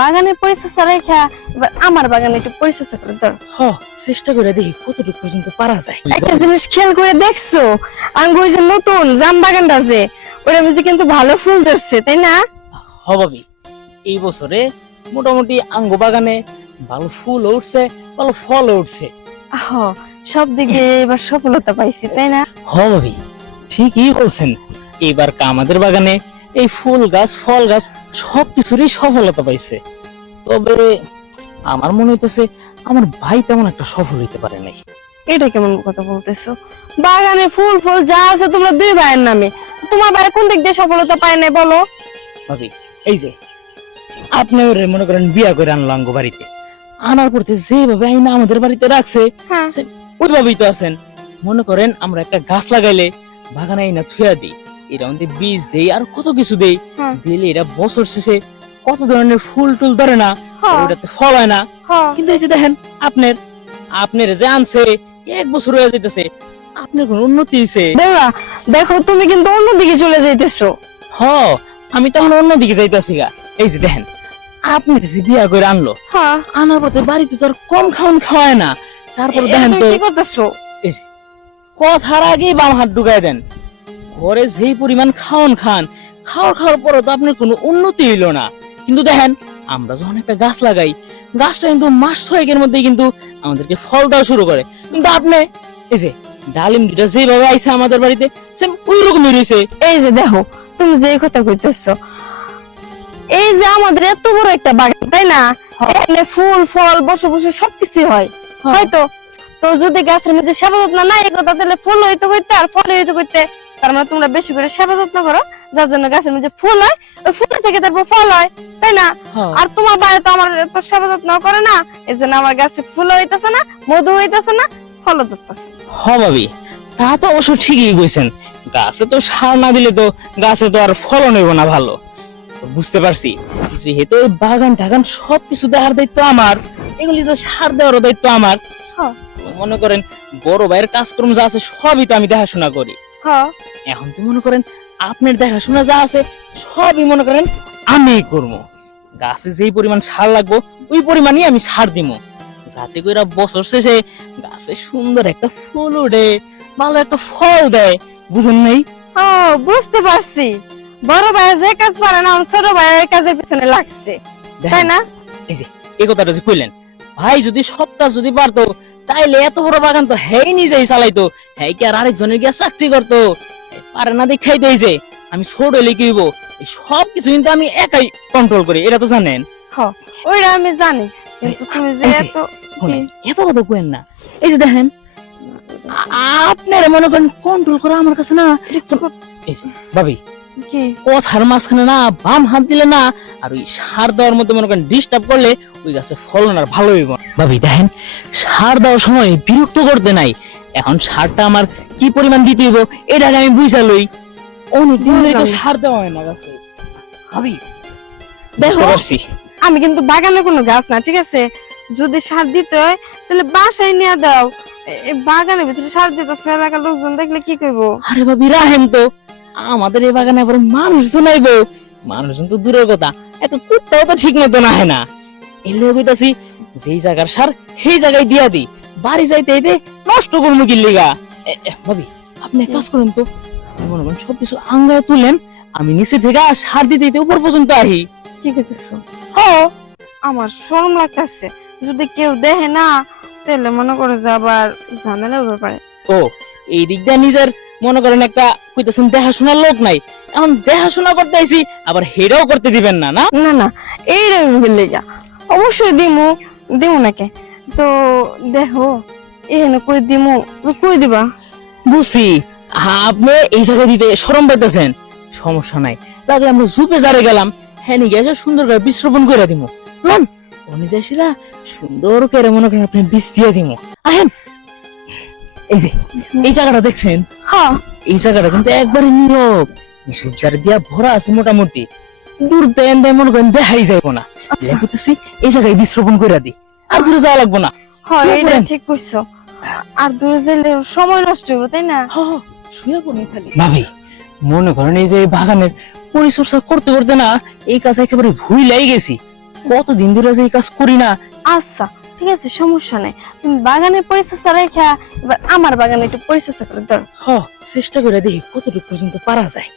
বাগানে পরিচর্যা রেখা এবার আমার বাগানে একটু পরিচর্যা করে দাও। চেষ্টা করে দেখি কতটুকু পর্যন্ত পারা যায়। একটা জিনিস খেয়াল করে দেখছো, আঙ্গুর যে নতুন জাম বাগানটা আছে ওটার মধ্যে কিন্তু ভালো ফুল ধরছে, তাই না? হবাবি এই বছরে মোটামুটি আঙ্গু বাগানে ভালো ফুল উঠছে, ভালো ফল উঠছে। সব দিক দিয়ে এবার সফলতা পাইছি, তাই না? হবাবি ঠিকই বলছেন, এবার আমাদের বাগানে এই ফুল গাছ ফল গাছ সবকিছুরই সফলতা পাইছে। তবে আমার মনে হইতেছে আমার ভাই তেমন একটা সফল হইতে পারে নাই। এটা কেমন কথা বলতেছো? বাগানে ফুল ফুল যা আছে তোমরা দুই ভাইয়ের নামে, তোমার ভাই কোন দিক দিয়ে সফলতা পায় নাই বলো? ভাবি এই যে আপনি ওরে মনে করেন বিয়া করে আনলো আঙ্গু বাড়িতে, আনার পড়তে যেভাবে আইনা আমাদের বাড়িতে রাখছে হ্যাঁ ওইভাবেই তো আছেন। মনে করেন আমরা একটা গাছ লাগাইলে বাগানে আইনা থুয়া দিই, এরা আমাদের বীজ দেই আর কত কিছু দেই, হ্যাঁ। দিলে এরা বছর শেষে কত ধরনের ফুল টুল ধরে না, ওটাতে ফল হয় না। কিন্তু এই যে দেখেন আপনার যে আনছে 1 বছর হয়ে যাইতেছে, আপনার কোন উন্নতি হয়েছে? দেখো তুমি কিন্তু অন্যদিকে চলে যাইতেছো। আমি তখন অন্যদিকে যাইতেছি গা। এই যে দেখেন আপনার যে বিয়া করে আনলো, আনার পথে বাড়িতে তো আর কম খাওয়ান খাওয়ায় না। তারপর দেখেন তো কি করতেছো? এই যে কথার আগেই বাম হাত ঢুকাই দেন, ঘরে যেই পরিমাণ খাওয়ার পরও তো আপনার কোনো উন্নতি হইলো না। কিন্তু দেখেন আমরা যখন একটা গাছ লাগাই, গাছটা কিন্তু মাস 6 মধ্যে কিন্তু আমাদেরকে ফল দেওয়া শুরু করে। কিন্তু আপনি এই যে ডালিম দুটা যেভাবে আইছে আমাদের বাড়িতে সেম ওই রকমই রয়েছে। এই যে দেখো তুমি যে কথা কইতেছো, এই যে আমাদের এত বড় একটা বাগান, তাই না? এখানে ফুল ফল বসে বসে সবকিছু হয়, হয়তো তো যদি গাছের মধ্যে সেবা যত্ন নাই কথা, তাহলে ফুল হইতে করতে আর ফল হইতে করতে। তার মানে তোমরা বেশি করে সেবা যত্ন করো, যার জন্য গাছের মধ্যে ফুল হয়, ওই ফুল থেকে তারপর ফল হয়, তাই না? আর তোমার ভাই তো আমার এত সেবা যত্ন করে না, এই জন্য আমার গাছে ফুল হইতেছে না, মধু হইতেছে না, ফল ধরতেছে। ভাবি তা তো অবশ্য ঠিকই কইছেন, গাছে তো সার না দিলে তো গাছে তো আর ফলন হইব না ভালো। বুঝতে পারছি, যেহেতু এই বাগান টাগান সবকিছু দেওয়ার দায়িত্ব আমার, এগুলি তো সার দেওয়ার দায়িত্ব আমার। মনে করেন বড় ভাইয়ের কাজকর্ম যা আছে সবই তো আমি দেখাশোনা করি। এখন তো মনে করেন আপনার দেখাশোনা যা আছে সবই মনে করেন আমি করবো। গাছে যেই পরিমাণ সার লাগবো ওই পরিমাণই আমি সার দিব, যাতে করে বছর শেষে গাছে সুন্দর একটা ফুল উঠে, ভালো একটা ফল দেয়। বুঝেন নাই? বুঝতে পারছি, বড় ভাই যে কাজ পারে না ছোট ভাইয়ের কাজের পিছনে লাগছে, তাই না? এই যে এই কথাটা যে কইলেন, ভাই যদি সব কাজ যদি পারতো তাইলে এত বড় বাগান তো হ্যাঁ নিজেই চালাইতো, হ্যাঁ কি আর আরেকজনের গিয়ে চাকরি করতো? পারে না দেখাই তো। এই যে আমি ছোট হলে কি হইব, এই সব কিছু কিন্তু আমি একাই কন্ট্রোল করি, এটা তো জানেন। ওইটা আমি জানি, কিন্তু তুমি যে এত কথা কইেন না। এই যে দেখেন আপনারা মনে করেন কন্ট্রোল করা আমার কাছে না। ভাবি কথার মাঝখানে না বাম হাত দিলে না, আর ওই সার দেওয়ার মধ্যে মনে করেন ডিস্টার্ব করলে ওই গাছে ফলন আর ভালো হইব। ভাবি দেখেন সার দেওয়ার সময় বিরক্ত করতে নাই, এখন সারটা আমার কি পরিমাণ দিতে হইব এটা আমি বুঝা লই। অনেকদিন ধরে তো সার দেওয়া হয় না গাছে। ভাবি দেখো আমি কিন্তু বাগানে কোনো গাছ না, ঠিক আছে? যদি সার দিতে হয় তাহলে বাসায় নিয়ে দাও, বাগানের ভিতরে সার দিতে এলাকার লোকজন দেখলে কি করবো? আরে ভাবি রাহেন তো, আমাদের এই বাগানে আবার মানুষজন আইব, মানুষজন তো দূরের কথা, একটা কুত্তাও তো ঠিক মতো না হয় না। এলে কইতাছি যেই জায়গার সার সেই জায়গায় দিয়া দিই, বাড়ি যাইতে যাইতে নষ্ট করবো কি লিগা। ভাবি আপনি এক কাজ করেন তো, মনে করেন সবকিছু আঙ্গায় তুলেন, আমি নিচে থেকে সার দিতে দিতে উপর পর্যন্ত আহি। কি করতেছো? আমার শরম লাগতেছে, যদি কেউ দেখে না তাহলে মনে করে যে আবার ঝামেলা হতে পারে। এই দিক দিয়ে নিজের মনে করেন একটা কইতেছেন দেখাশোনার লোক নাই, এখন দেখাশোনা করতে আইছি আবার হেডাও করতে দিবেন না। না না না এইরকম বললে যা, অবশ্যই দিমু নাকি। তো দেখো এখানে কই দিমু, কই দিবা? বুঝছি আপনি এই জায়গায় দিতে শরম পাইতেছেন, সমস্যা নাই, তাহলে আমরা জুপে যারে গেলাম হ্যাঁ গেছে সুন্দর করে বিশ্রোপণ করে দিব। উনি যাইছিলা সুন্দর করে মনে করেন আপনি বীজ দিয়ে দিব। আহেন এই যে এই জায়গাটা দেখছেন, এই জায়গাটা কিন্তু একবারে নীরব, সবজার দিয়া ভরা আছে, মোটামুটি দূর দেন মনে করেন দেখাই যাইবো না। এই জায়গায় বিশ্রোপণ করে দিই, আর দূরে যাওয়া লাগবো না। এটা ঠিক কইছো, আর দূরে গেলে সময় নষ্ট হইব, তাই না? ভাবি মনে করেন এই যে বাগানের পরিচর্যা করতে করতে না এই কাজ একেবারে ভুলেই গেছি। কতদিন ধরে যে এই কাজ করি না। আচ্ছা ঠিক আছে, সমস্যা নাই। তুমি বাগানে পরিচর্যা রেখা এবার আমার বাগানে একটু পরিচর্যা করে দাও। চেষ্টা করে দেখি কতটুকু পর্যন্ত পারা যায়।